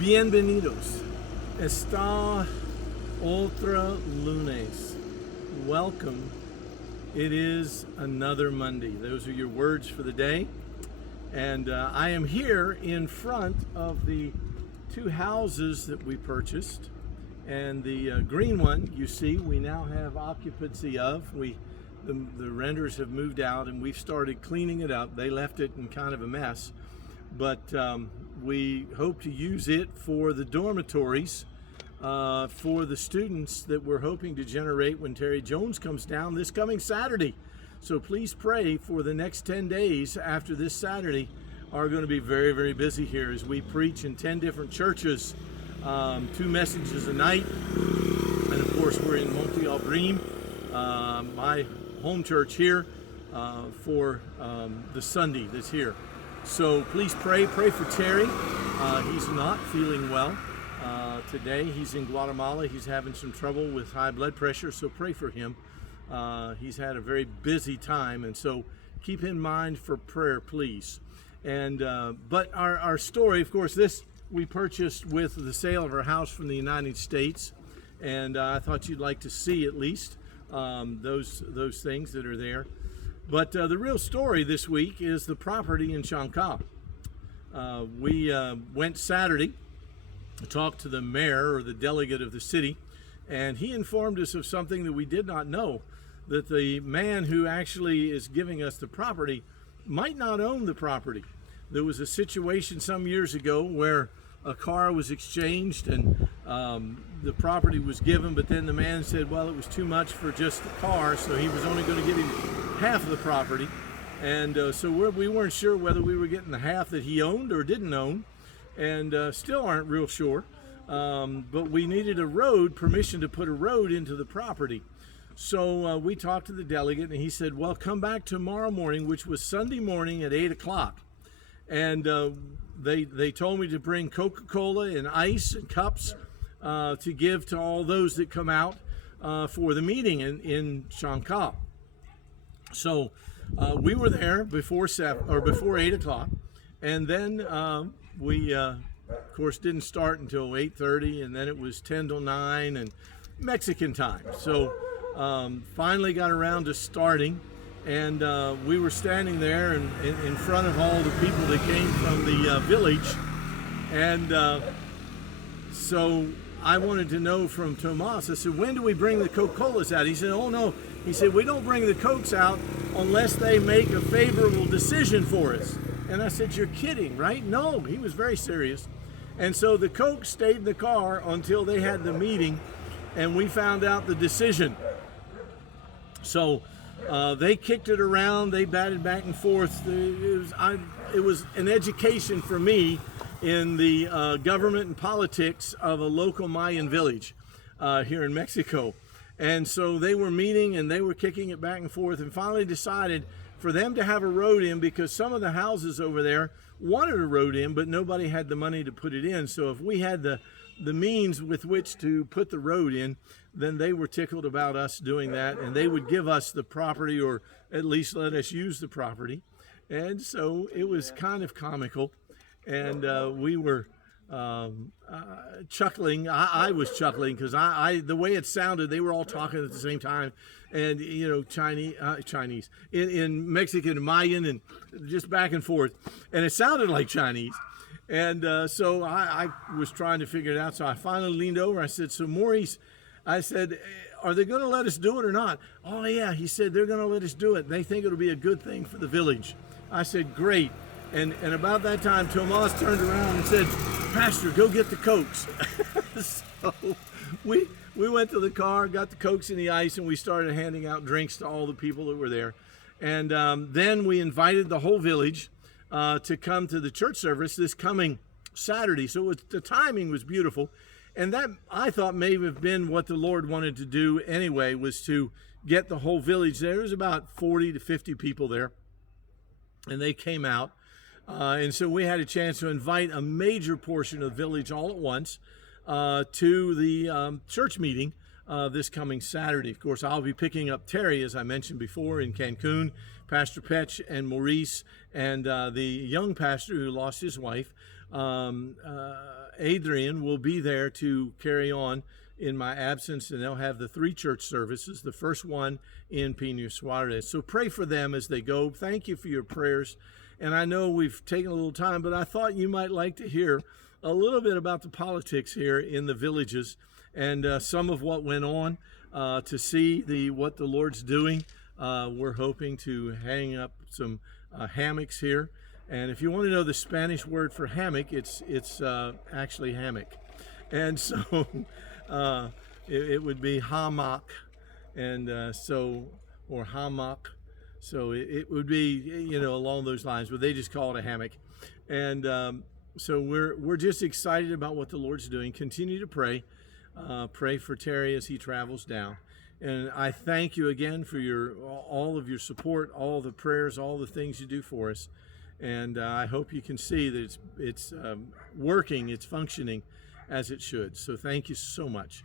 Bienvenidos. Esta otra lunes. Welcome. It is another Monday. Those are your words for the day. And I am here in front of the two houses that we purchased. And the green one, you see, we now have occupancy of. The renters have moved out and we've started cleaning it up. They left it in kind of a mess. But we hope to use it for the dormitories for the students that we're hoping to generate when Terry Jones comes down this coming Saturday. So please pray for the next 10 days after this Saturday are going to be very, very busy here as we preach in 10 different churches, 2 messages a night. And of course, we're in Monte Aubrim, my home church here, for the Sunday that's here. So please pray for Terry. He's not feeling well today. He's in Guatemala. He's having some trouble with high blood pressure, so pray for him. He's had a very busy time, and so keep in mind for prayer, please. And but our story, of course, this we purchased with the sale of our house from the United States, and I thought you'd like to see at least those things that are there. But the real story this week is the property in Chankaj. We went Saturday to talk to the mayor or the delegate of the city, and he informed us of something that we did not know, that the man who actually is giving us the property might not own the property. There was a situation some years ago where a car was exchanged and the property was given, but then the man said, well, it was too much for just the car, so he was only going to give him half of the property. And so we weren't sure whether we were getting the half that he owned or didn't own, and still aren't real sure. But we needed permission to put a road into the property. So we talked to the delegate, and he said, well, come back tomorrow morning, which was Sunday morning at 8 o'clock. And they told me to bring Coca-Cola and ice and cups to give to all those that come out for the meeting in Chankaj. So we were there before 8 o'clock, and then we of course didn't start until 8:30, and then it was 10 till 9 and Mexican time. So finally got around to starting, and we were standing there in front of all the people that came from the village, and so I wanted to know from Tomas. I said, when do we bring the Coca-Colas out? He said, oh no. He said, we don't bring the Cokes out unless they make a favorable decision for us. And I said, you're kidding, right? No, he was very serious. And so the Coke stayed in the car until they had the meeting, and we found out the decision. So they kicked it around, they batted back and forth. It was an education for me in the government and politics of a local Mayan village here in Mexico. And so they were meeting and they were kicking it back and forth, and finally decided for them to have a road in, because some of the houses over there wanted a road in, but nobody had the money to put it in. So if we had the means with which to put the road in, then they were tickled about us doing that, and they would give us the property, or at least let us use the property. And so it was kind of comical, and we were chuckling. I was chuckling because the way it sounded, they were all talking at the same time, and you know, Chinese in Mexican, Mayan, and just back and forth, and it sounded like Chinese. And so I was trying to figure it out. So I finally leaned over. I said, so Maurice, I said, are they going to let us do it or not? Oh yeah, he said, they're going to let us do it. They think it'll be a good thing for the village. I said, great. And about that time, Tomas turned around and said, Pastor, go get the Cokes. So we went to the car, got the Cokes and the ice, and we started handing out drinks to all the people that were there. And then we invited the whole village to come to the church service this coming Saturday. So the timing was beautiful. And that, I thought, may have been what the Lord wanted to do anyway, was to get the whole village there. There was about 40 to 50 people there, and they came out. And so we had a chance to invite a major portion of the village all at once to the church meeting this coming Saturday. Of course, I'll be picking up Terry, as I mentioned before, in Cancun, Pastor Petch and Maurice, and the young pastor who lost his wife Adrian will be there to carry on in my absence, and they'll have the 3 church services, the first one in Pino Suarez. So pray for them as they go. Thank you for your prayers. And I know we've taken a little time, but I thought you might like to hear a little bit about the politics here in the villages and some of what went on to see what the Lord's doing. We're hoping to hang up some hammocks here. And if you want to know the Spanish word for hammock, it's actually hammock. And so it would be hammock, and or hammock. So it would be, along those lines, but they just call it a hammock. And so we're just excited about what the Lord's doing. Continue to pray. Pray for Terry as he travels down. And I thank you again for all of your support, all the prayers, all the things you do for us. And I hope you can see that it's working, it's functioning as it should. So thank you so much.